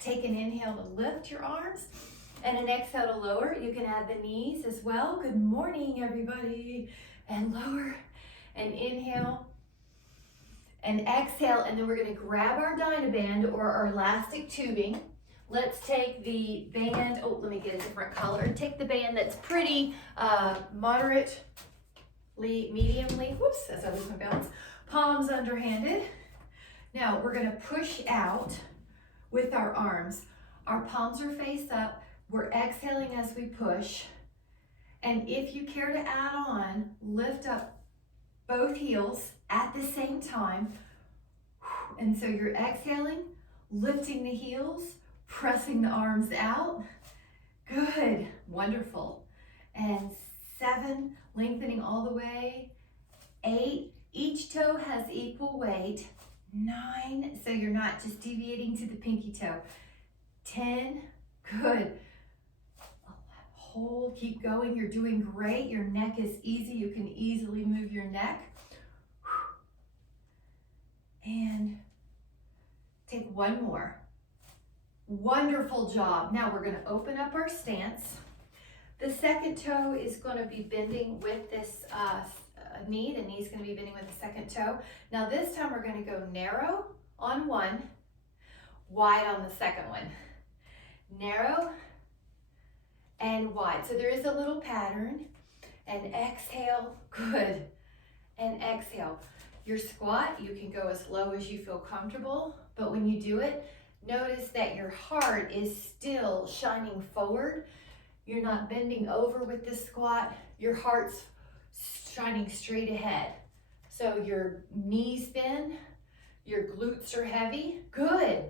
Take an inhale to lift your arms and an exhale to lower. You can add the knees as well. Good morning, everybody. And lower and inhale and exhale. And then we're going to grab our dynaband or our elastic tubing. Let's take the band. Oh, let me get a different color. Take the band that's pretty moderately, mediumly. Whoops, as I lose my balance. Palms underhanded. Now we're going to push out with our arms. Our palms are face up. We're exhaling as we push. And if you care to add on, lift up both heels at the same time. And so you're exhaling, lifting the heels, pressing the arms out. Good, wonderful. And 7, lengthening all the way. 8, each toe has equal weight. 9, so you're not just deviating to the pinky toe. 10, good. Hold, keep going, you're doing great. Your neck is easy, you can easily move your neck. And take one more. Wonderful job. Now we're going to open up our stance. The second toe is going to be bending with this knee. The knee's going to be bending with the second toe. Now this time we're going to go narrow on one, wide on the second one. Narrow and wide. So there is a little pattern. And exhale, good. And exhale. Your squat, you can go as low as you feel comfortable, but when you do it, notice that your heart is still shining forward. You're not bending over with the squat. Your heart's shining straight ahead. So your knees bend, your glutes are heavy. Good.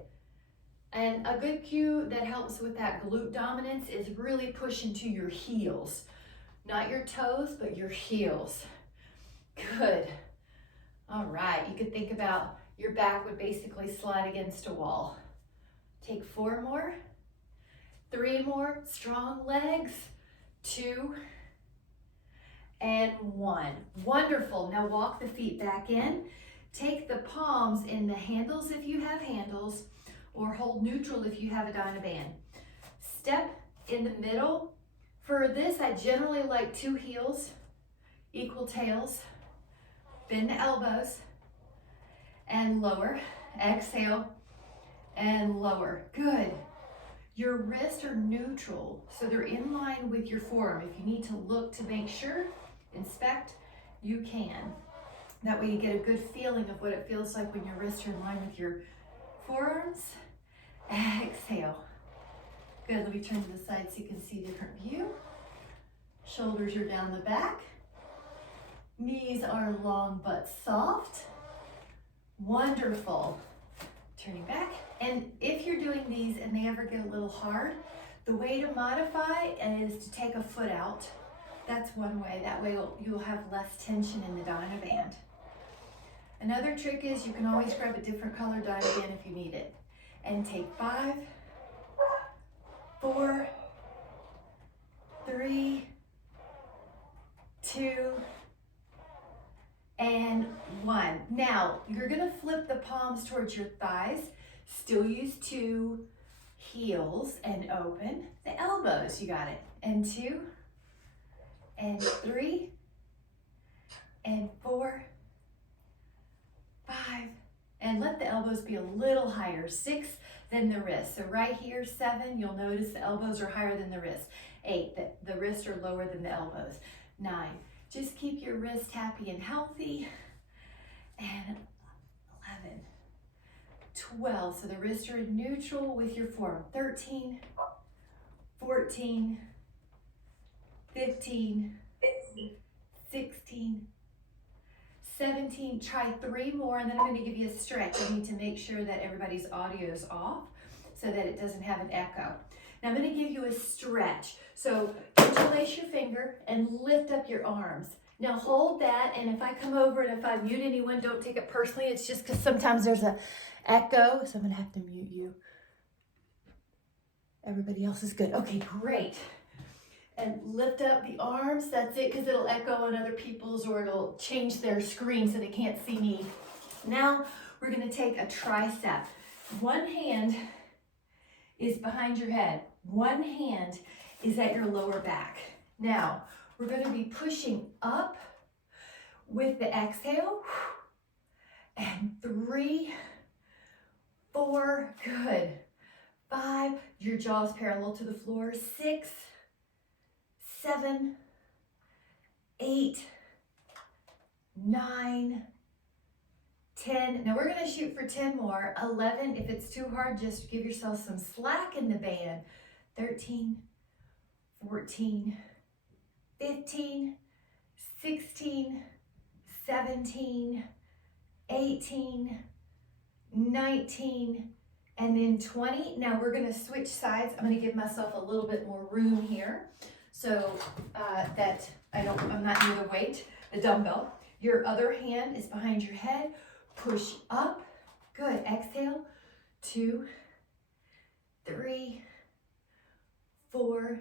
And a good cue that helps with that glute dominance is really push into your heels. Not your toes, but your heels. Good. All right, you could think about your back would basically slide against a wall. Take 4 more, 3 more, strong legs, 2, and 1. Wonderful. Now walk the feet back in. Take the palms in the handles if you have handles, or hold neutral if you have a dynaband. Step in the middle. For this, I generally like 2 heels, equal tails. Bend the elbows and lower. Exhale and lower. Good. Your wrists are neutral, so they're in line with your forearm. If you need to look to make sure, inspect, you can. That way you get a good feeling of what it feels like when your wrists are in line with your forearms. Exhale. Good, let me turn to the side so you can see a different view. Shoulders are down the back. Knees are long but soft. Wonderful. Turning back. And if you're doing these and they ever get a little hard, the way to modify is to take a foot out. That's one way. That way you'll have less tension in the dynaband. Another trick is you can always grab a different color dynaband if you need it. And take 5, 4, 3, 2, and 1. Now, you're gonna flip the palms towards your thighs. Still use 2 heels and open the elbows. You got it. And 2, and 3, and 4, 5, and let the elbows be a little higher. 6 than the wrist. So right here, 7, you'll notice the elbows are higher than the wrist. 8, the wrists are lower than the elbows. 9, just keep your wrist happy and healthy. And 11, 12, so the wrists are in neutral with your forearm. 13, 14, 15, 16, 17, try 3 more, and then I'm going to give you a stretch. I need to make sure that everybody's audio is off so that it doesn't have an echo. Now I'm going to give you a stretch. So interlace your finger and lift up your arms. Now hold that, and if I come over and if I mute anyone, don't take it personally. It's just because sometimes there's an echo, so I'm going to have to mute you. Everybody else is good. Okay, great. And lift up the arms. That's it, because it'll echo on other people's, or it'll change their screen so they can't see me. Now we're going to take a tricep. One hand is behind your head. One hand is at your lower back. Now, we're going to be pushing up with the exhale. And 3, 4, good. 5, your jaws parallel to the floor. 6, 7, 8, 9, 10. Now we're going to shoot for 10 more. 11, if it's too hard, just give yourself some slack in the band. 13, 14, 15, 16, 17, 18, 19, and then 20. Now we're going to switch sides. I'm going to give myself a little bit more room here so that I'm not near the weight, the dumbbell. Your other hand is behind your head. Push up. Good. Exhale. 2, 3, 4,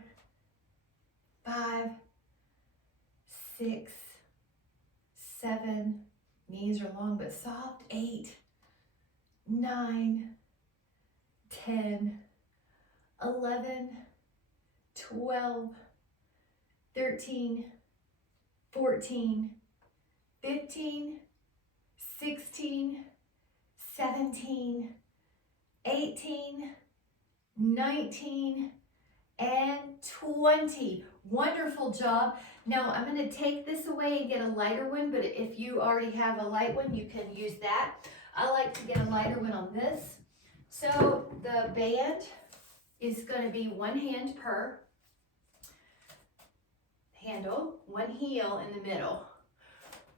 5, 6, 7. Knees are long but soft. 8, 9, 10, 11, 12, 13, 14, 15, 16, 17, 18, 19, and 20. Wonderful job. Now I'm going to take this away and get a lighter one, but if you already have a light one, you can use that. I like to get a lighter one on this. So the band is going to be one hand per handle, one heel in the middle.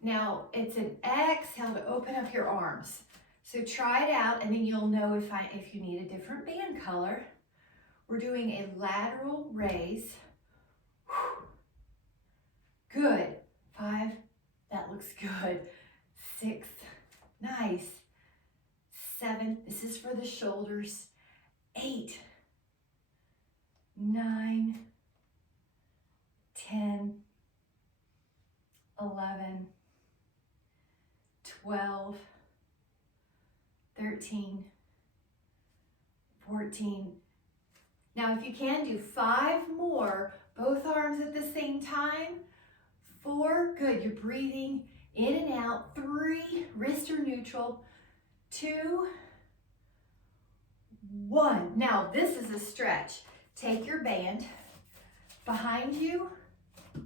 Now it's an exhale to open up your arms. So try it out and then you'll know if you need a different band color. We're doing a lateral raise. Good. 5, that looks good. 6, nice. 7, this is for the shoulders. 8, 9, 10, 11, 12, 13, 14. Now if you can, do 5 more, both arms at the same time. 4, good, you're breathing in and out. 3, wrists are neutral. 2, 1. Now this is a stretch. Take your band behind you,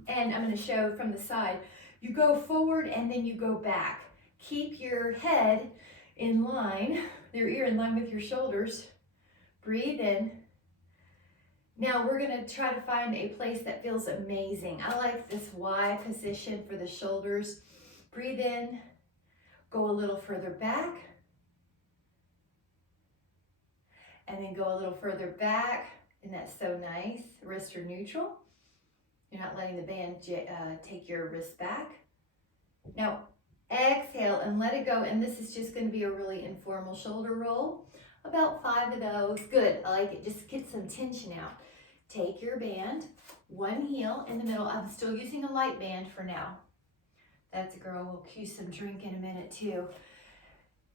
and I'm going to show from the side. You go forward and then you go back. Keep your head in line, your ear in line with your shoulders. Breathe in. Now we're going to try to find a place that feels amazing. I like this Y position for the shoulders. Breathe in, go a little further back, and then go a little further back, and that's so nice. Wrists are neutral. You're not letting the band take your wrist back. Now exhale and let it go, and this is just going to be a really informal shoulder roll. About 5 of those. Good, I like it. Just get some tension out. Take your band, one heel in the middle. I'm still using a light band for now. That's a girl. We'll cue some drink in a minute too.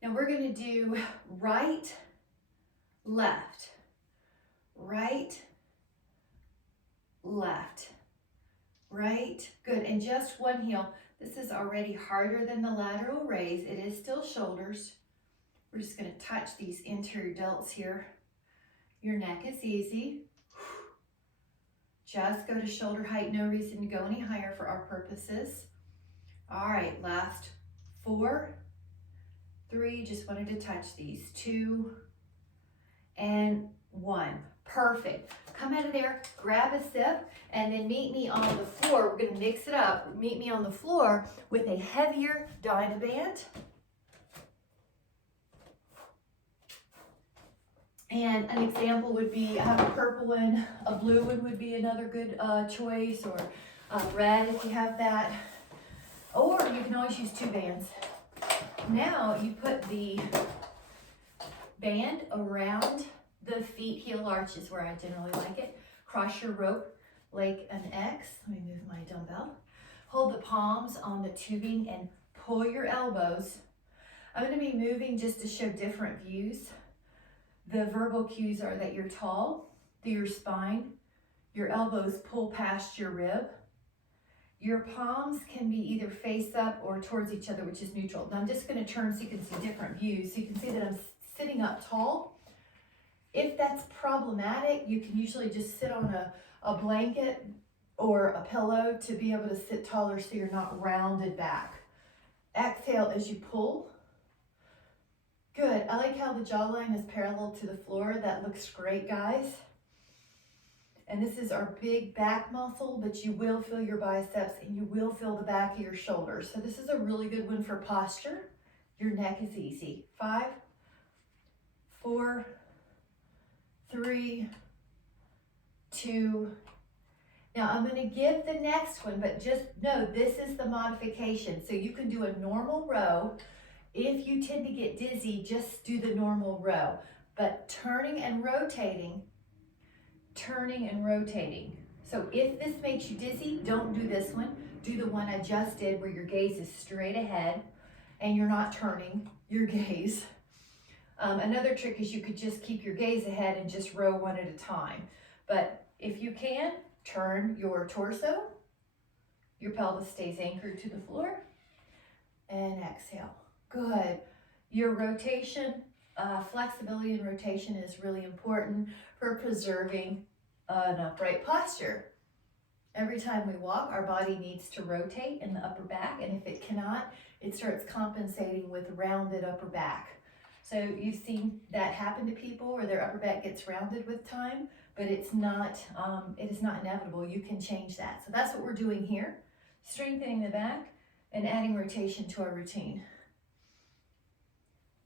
Now we're going to do right, left, right, left, right. Good, and just one heel. This is already harder than the lateral raise. It is still shoulders. We're just going to touch these anterior delts here. Your neck is easy. Just go to shoulder height. No reason to go any higher for our purposes. All right, last 4, 3. Just wanted to touch these. 2 and 1. Perfect. Come out of there, grab a sip, and then meet me on the floor. We're going to mix it up. Meet me on the floor with a heavier dynaband. And an example would be, I have a purple one, a blue one would be another good choice, or red if you have that. Or you can always use 2 bands. Now you put the band around the feet, heel arches where I generally like it. Cross your rope like an X. Let me move my dumbbell. Hold the palms on the tubing and pull your elbows. I'm going to be moving just to show different views. The verbal cues are that you're tall through your spine, your elbows pull past your rib, your palms can be either face up or towards each other, which is neutral. Now I'm just going to turn so you can see different views. So you can see that I'm sitting up tall. If that's problematic, you can usually just sit on a blanket or a pillow to be able to sit taller so you're not rounded back. Exhale as you pull. Good. I like how the jawline is parallel to the floor. That looks great, guys. And this is our big back muscle, but you will feel your biceps and you will feel the back of your shoulders. So this is a really good one for posture. Your neck is easy. 5, 4, 3, 2. Now I'm going to give the next one, but just know this is the modification. So you can do a normal row. If you tend to get dizzy, just do the normal row. But turning and rotating. So if this makes you dizzy, don't do this one. Do the one I just did where your gaze is straight ahead and you're not turning your gaze. Another trick is you could just keep your gaze ahead and just row one at a time. But if you can, turn your torso, your pelvis stays anchored to the floor, and exhale. Good. Your rotation, flexibility and rotation is really important for preserving an upright posture. Every time we walk, our body needs to rotate in the upper back, and if it cannot, it starts compensating with rounded upper back. So you've seen that happen to people where their upper back gets rounded with time, but it is not inevitable. You can change that. So that's what we're doing here, strengthening the back and adding rotation to our routine.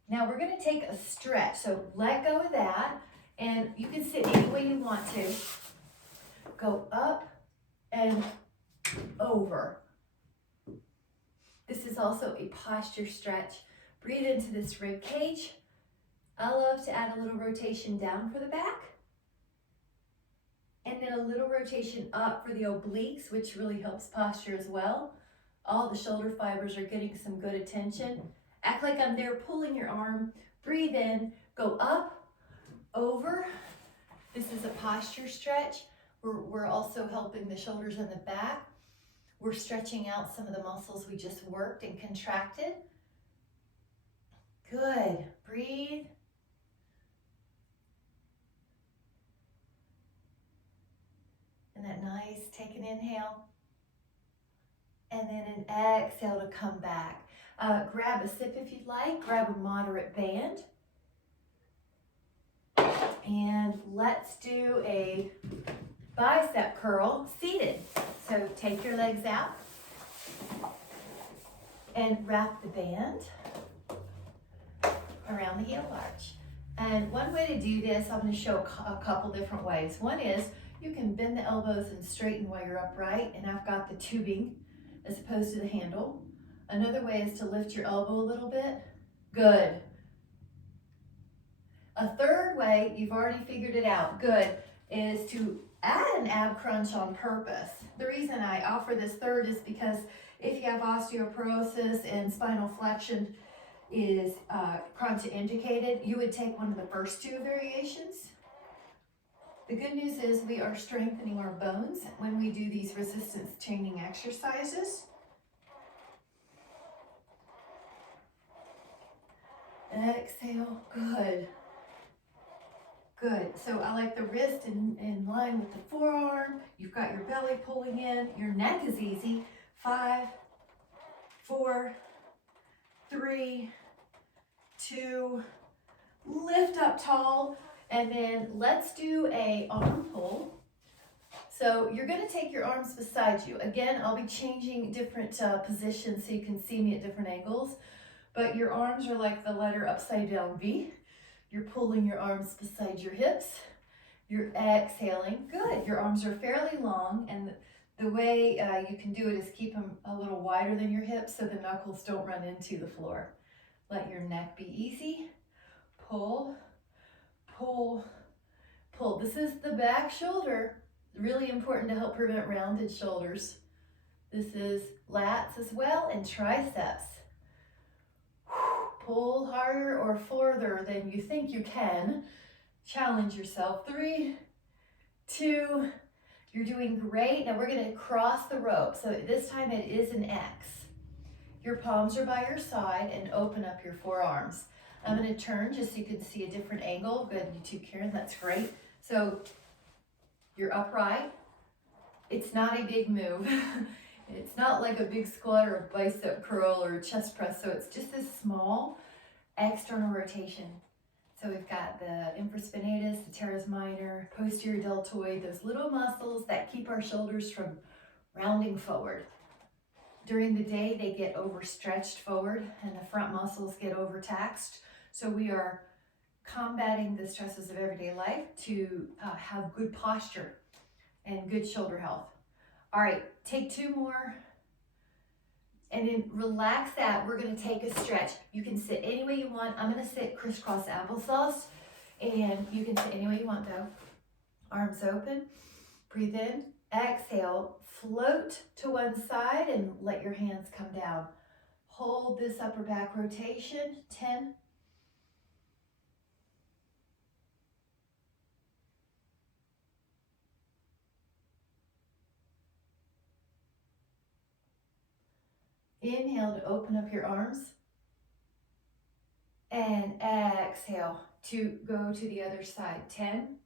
Now we're going to take a stretch. So let go of that, and you can sit any way you want to. Go up and over. This is also a posture stretch. Breathe into this rib cage. I love to add a little rotation down for the back. And then a little rotation up for the obliques, which really helps posture as well. All the shoulder fibers are getting some good attention. Act like I'm there pulling your arm. Breathe in, go up, over. This is a posture stretch. We're also helping the shoulders and the back. We're stretching out some of the muscles we just worked and contracted. Good. Breathe. And that nice, take an inhale. And then an exhale to come back. Grab a sip if you'd like. Grab a moderate band. And let's do a bicep curl seated. So take your legs out and wrap the band around the heel arch. And one way to do this, I'm going to show a couple different ways. One is you can bend the elbows and straighten while you're upright, and I've got the tubing as opposed to the handle. Another way is to lift your elbow a little bit. Good. A third way, you've already figured it out, good, is to add an ab crunch on purpose. The reason I offer this third is because if you have osteoporosis and spinal flexion is contraindicated, you would take one of the first two variations. The good news is we are strengthening our bones when we do these resistance training exercises. Exhale, good. Good. So I like the wrist in line with the forearm. You've got your belly pulling in. Your neck is easy. 5, 4, 3, 2, lift up tall. And then let's do a arm pull. So you're going to take your arms beside you. Again, I'll be changing different positions so you can see me at different angles. But your arms are like the letter upside down V. You're pulling your arms beside your hips. You're exhaling. Good. Your arms are fairly long, and the way you can do it is keep them a little wider than your hips so the knuckles don't run into the floor. Let your neck be easy. Pull, pull, pull. This is the back shoulder. Really important to help prevent rounded shoulders. This is lats as well and triceps. Pull harder or further than you think you can. Challenge yourself. 3, 2, you're doing great. Now we're gonna cross the rope. So this time it is an X. Your palms are by your side and open up your forearms. I'm gonna turn just so you can see a different angle. Good, you too, Karen, that's great. So you're upright. It's not a big move. It's not like a big squat or a bicep curl or a chest press. So it's just this small external rotation. So we've got the infraspinatus, the teres minor, posterior deltoid, those little muscles that keep our shoulders from rounding forward. During the day, they get overstretched forward and the front muscles get overtaxed. So we are combating the stresses of everyday life to have good posture and good shoulder health. All right, take 2 more. And then relax that. We're gonna take a stretch. You can sit any way you want. I'm gonna sit crisscross applesauce, and you can sit any way you want though. Arms open, breathe in, exhale, float to one side and let your hands come down. Hold this upper back rotation, 10. Inhale to open up your arms. And exhale to go to the other side, 10.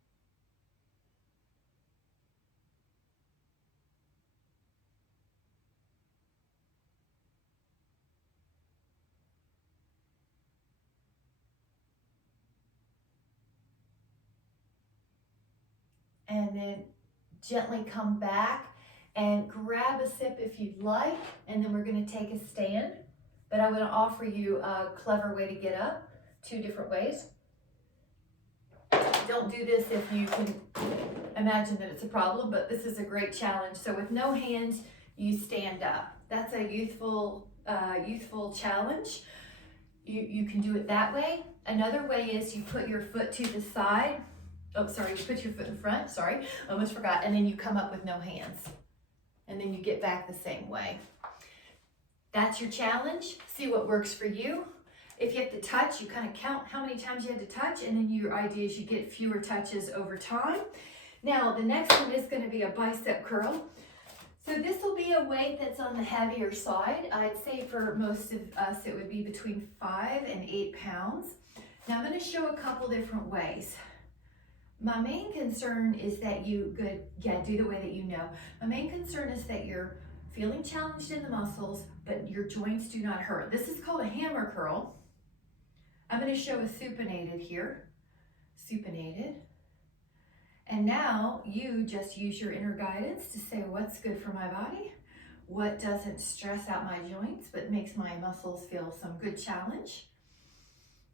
And then gently come back and grab a sip if you'd like, and then we're going to take a stand. But I'm going to offer you a clever way to get up, 2 different ways. Don't do this if you can imagine that it's a problem, but this is a great challenge. So with no hands, you stand up. That's a youthful challenge. You can do it that way. Another way is you put your foot to the side. Oh, sorry, you put your foot in front, sorry, almost forgot. And then you come up with no hands. And then you get back the same way. That's your challenge. See what works for you. If you have to touch, you kind of count how many times you had to touch, and then your idea is you get fewer touches over time. Now, the next one is going to be a bicep curl. So this will be a weight that's on the heavier side. I'd say for most of us, it would be between 5 and 8 pounds. Now, I'm going to show a couple different ways. My main concern is that do the way that you know. My main concern is that you're feeling challenged in the muscles, but your joints do not hurt. This is called a hammer curl. I'm going to show a supinated here. Supinated. And now you just use your inner guidance to say what's good for my body, what doesn't stress out my joints, but makes my muscles feel some good challenge.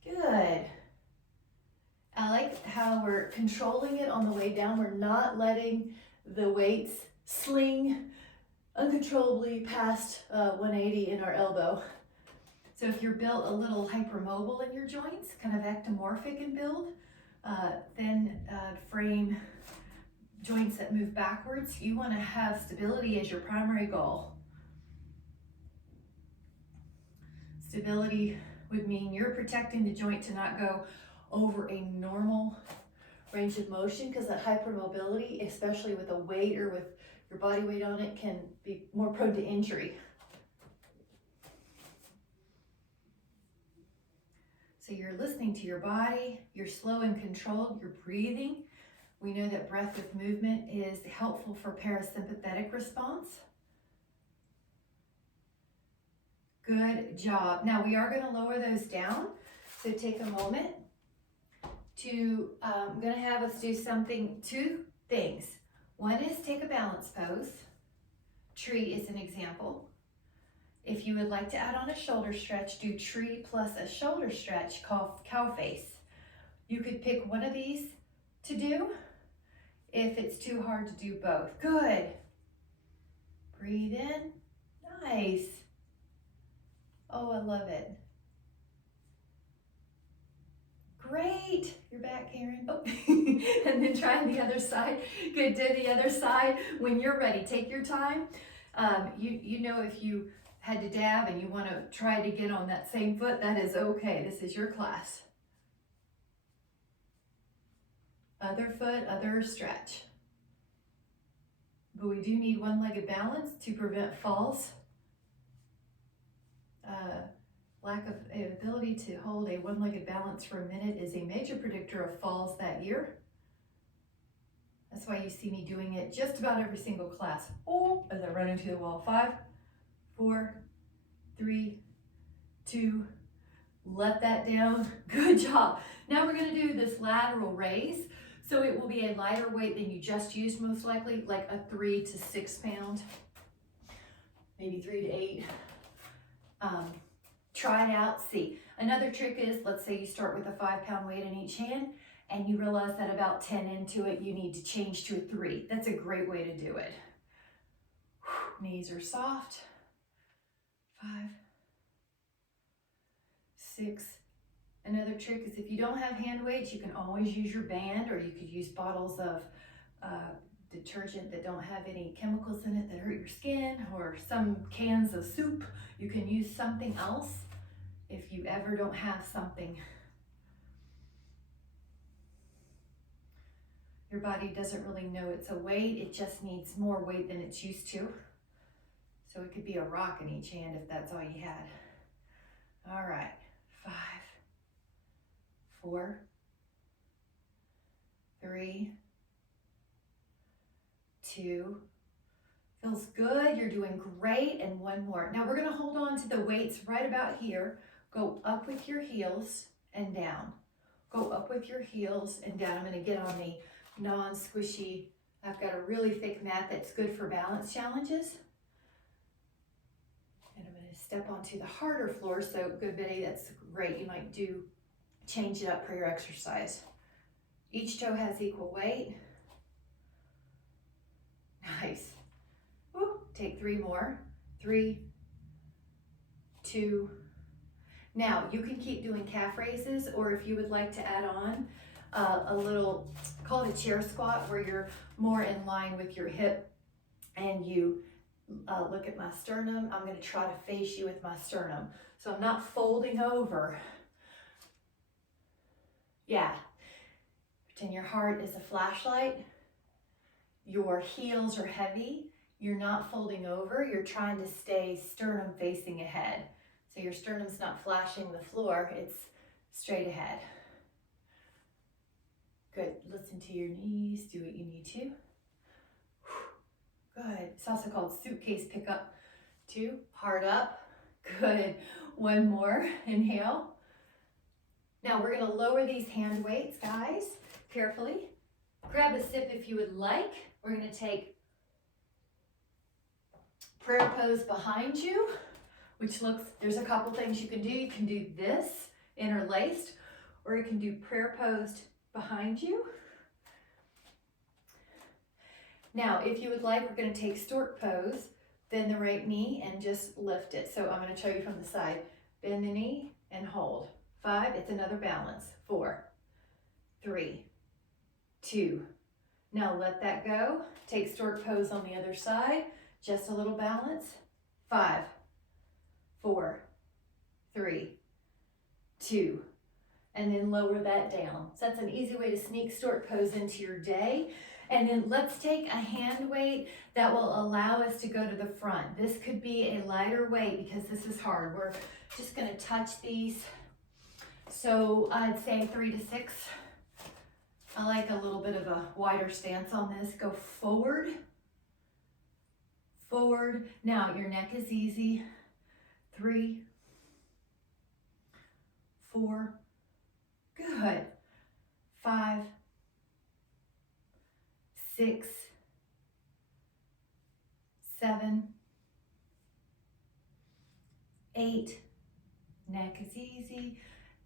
Good. I like how we're controlling it on the way down. We're not letting the weights sling uncontrollably past 180 in our elbow. So if you're built a little hypermobile in your joints, kind of ectomorphic in build, thin frame joints that move backwards, you want to have stability as your primary goal. Stability would mean you're protecting the joint to not go over a normal range of motion, because that hypermobility, especially with a weight or with your body weight on it, can be more prone to injury. So you're listening to your body, you're slow and controlled, you're breathing. We know that breath with movement is helpful for parasympathetic response. Good job. Now we are going to lower those down. So take a moment to, I'm going to have us do 2 things. One is take a balance pose. Tree is an example. If you would like to add on a shoulder stretch, do tree plus a shoulder stretch called cow face. You could pick one of these to do if it's too hard to do both. Good. Breathe in. Nice. Oh, I love it. Great. You're back, Karen. Oh. And then try the other side. Good. Do the other side. When you're ready, take your time. You know, if you had to dab and you want to try to get on that same foot, that is okay. This is your class. Other foot, other stretch. But we do need one-legged balance to prevent falls. Lack of ability to hold a one-legged balance for a minute is a major predictor of falls that year. That's why you see me doing it just about every single class. Oh, as I run into the wall. 5, 4, 3, 2, let that down. Good job. Now we're going to do this lateral raise. So it will be a lighter weight than you just used, most likely, like a 3 to 6 pound, maybe 3 to 8. Try it out, see. Another trick is, let's say you start with a 5-pound weight in each hand and you realize that about 10 into it, you need to change to a 3. That's a great way to do it. Knees are soft. 5, 6. Another trick is if you don't have hand weights, you can always use your band, or you could use bottles of detergent that don't have any chemicals in it that hurt your skin, or some cans of soup. You can use something else if you ever don't have something. Your body doesn't really know it's a weight, it just needs more weight than it's used to. So it could be a rock in each hand if that's all you had. All right, 5, 4, 3, 2, feels good, you're doing great, and one more. Now we're gonna hold on to the weights right about here. Go up with your heels and down. Go up with your heels and down. I'm gonna get on the non-squishy, I've got a really thick mat that's good for balance challenges. And I'm gonna step onto the harder floor, so good Betty, that's great. You might change it up for your exercise. Each toe has equal weight. Nice. Woo. Take 3 more. 3, 2. Now you can keep doing calf raises, or if you would like to add on a little, call it a chair squat, where you're more in line with your hip and you look at my sternum. I'm going to try to face you with my sternum. So I'm not folding over. Yeah. Pretend your heart is a flashlight. Your heels are heavy. You're not folding over. You're trying to stay sternum facing ahead. So your sternum's not flashing the floor. It's straight ahead. Good. Listen to your knees. Do what you need to. Good. It's also called suitcase pickup. 2, heart up. Good. 1 more. Inhale. Now we're going to lower these hand weights, guys, carefully. Grab a sip if you would like. We're going to take prayer pose behind you, which looks, there's a couple things you can do. You can do this interlaced, or you can do prayer posed behind you. Now, if you would like, we're going to take stork pose, bend the right knee and just lift it. So I'm going to show you from the side. Bend the knee and hold. 5, it's another balance. 4, 3, 2. Now let that go. Take stork pose on the other side. Just a little balance. 5, 4, 3, 2. And then lower that down. So that's an easy way to sneak stork pose into your day. And then let's take a hand weight that will allow us to go to the front. This could be a lighter weight because this is hard. We're just going to touch these. So I'd say 3 to 6. I like a little bit of a wider stance on this. Go forward, forward. Now your neck is easy. 3, 4, good. 5, 6, 7, 8, neck is easy.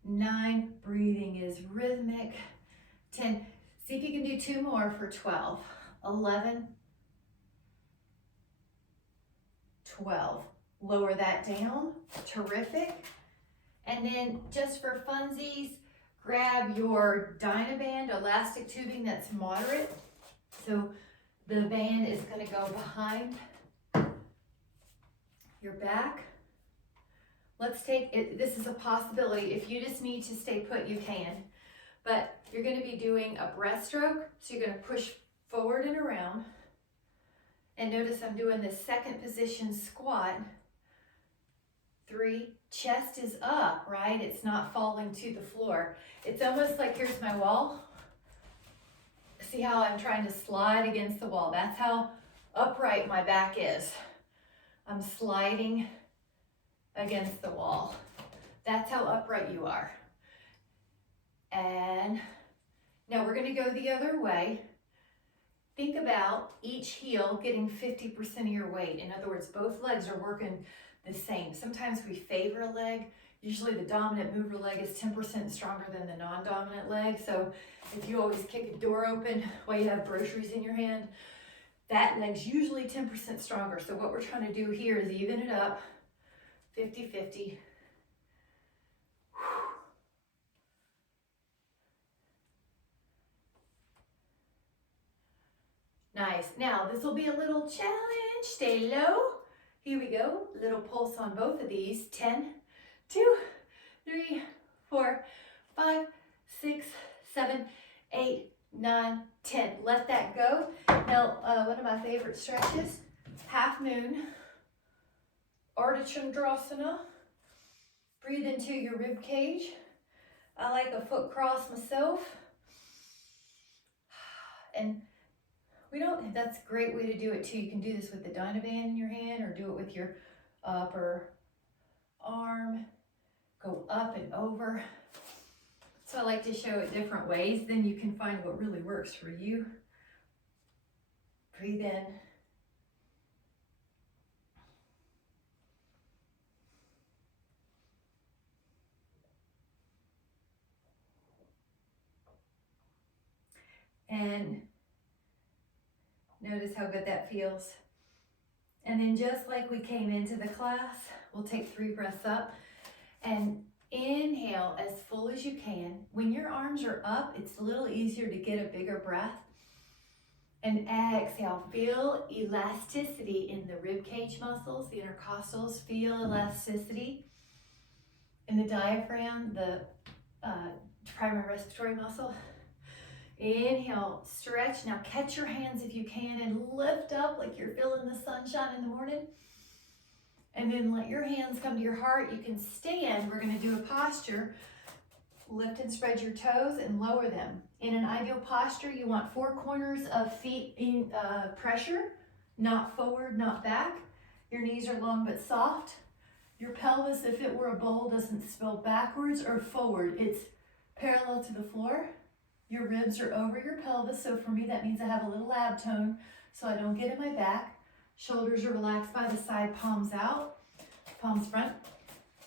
9, breathing is rhythmic. 10, see if you can do 2 more for 12. 11, 12. Lower that down, terrific. And then just for funsies, grab your dynaband elastic tubing that's moderate. So the band is going to go behind your back. Let's take it, this is a possibility. If you just need to stay put, you can. but you're going to be doing a breaststroke. So you're going to push forward and around. And notice I'm doing this second position squat. 3, chest is up, right? It's not falling to the floor. It's almost like here's my wall. See how I'm trying to slide against the wall? That's how upright my back is. I'm sliding against the wall. That's how upright you are. And now we're going to go the other way. Think about each heel getting 50% of your weight. In other words, both legs are working the same. Sometimes we favor a leg. Usually the dominant mover leg is 10% stronger than the non-dominant leg. So if you always kick a door open while you have groceries in your hand, that leg's usually 10% stronger. So what we're trying to do here is even it up, 50-50. Nice. Now this will be a little challenge. Stay low. Here we go. Little pulse on both of these. 10, 2, 3, 4, 5, 6, 7, 8, 9, 10. Let that go. Now, one of my favorite stretches, half moon, Ardha Chandrasana. Breathe into your rib cage. I like a foot cross myself. And that's a great way to do it too. You can do this with the dynaband in your hand or do it with your upper arm. Go up and over. So I like to show it different ways. Then you can find what really works for you. Breathe in. And notice how good that feels. And then just like we came into the class, we'll take 3 breaths up and inhale as full as you can. When your arms are up, it's a little easier to get a bigger breath. And exhale, feel elasticity in the rib cage muscles, the intercostals, feel elasticity in the diaphragm, the primary respiratory muscle. Inhale, stretch. Now catch your hands if you can and lift up like you're feeling the sunshine in the morning. And then let your hands come to your heart. You can stand. We're going to do a posture. Lift and spread your toes and lower them. In an ideal posture, you want 4 corners of feet in pressure, not forward, not back. Your knees are long but soft. Your pelvis, if it were a bowl, doesn't spill backwards or forward. It's parallel to the floor. Your ribs are over your pelvis, so for me that means I have a little ab tone so I don't get in my back. Shoulders are relaxed by the side, palms out, palms front,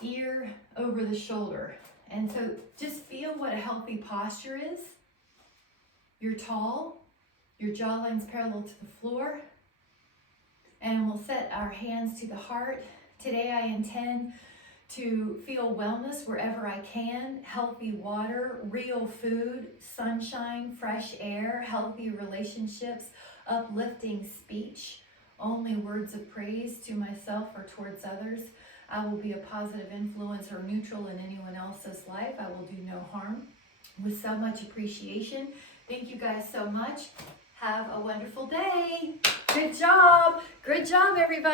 ear over the shoulder. And so just feel what a healthy posture is. You're tall, your jawline's parallel to the floor, and we'll set our hands to the heart. Today I intend to feel wellness wherever I can, healthy water, real food, sunshine, fresh air, healthy relationships, uplifting speech, only words of praise to myself or towards others. I will be a positive influence or neutral in anyone else's life. I will do no harm. With so much appreciation. Thank you guys so much. Have a wonderful day. Good job. Good job, everybody.